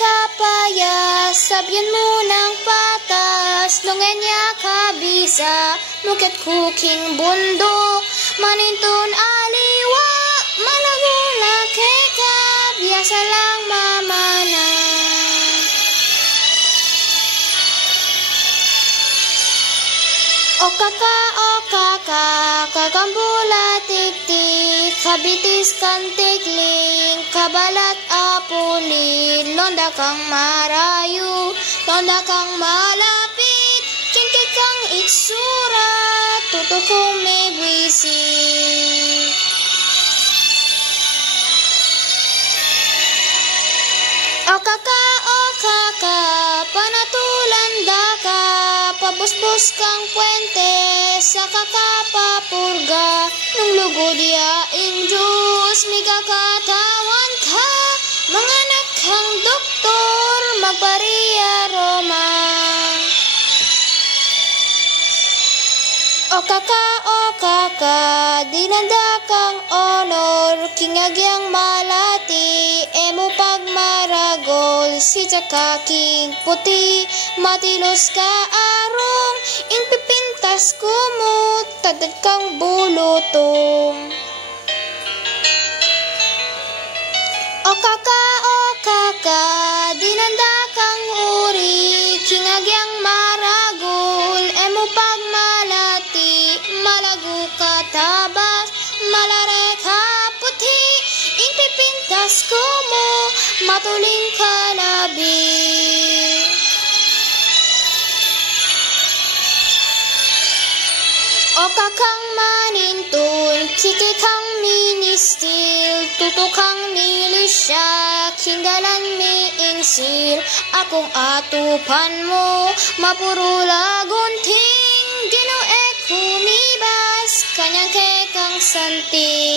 kapaya, sabyan mo ng patas, lungan niya kabisa, mukat kuking bundok, manintun aliwa, malagula kay ka, biasa lang mamana. O kaka, kakambula tiktik, kabitis kan tikling, kabalat apulin, londa kang marayu, londa kang malapit, kingkit kang itsura, tutukong may buisik. O kaka, panatulan da ka, pabusbus kang puente, sa kakapapurga, nung lugod yaing Diyos, may kakatawan ka, mga anak kang doktor, magpariya Roma. O kaka, dinanda kang honor, kingagyang malati, emo pagmaragol, si kaking puti, matilos ka arong, ing pipintas kumot, tadad kang bulutong. O kaka, dinanda kang uri, kingagyang maragol, emo pagmalati, malagu katabas, malare ka puti, ing pipintas ko mo, matuling kalabi. O kakang manintun, kiki kang ministil, tutukang nilisya, kinggalan mi insir, akong atupan mo, mapurula gunting, ginoe kumibas, kanyang kekang santi.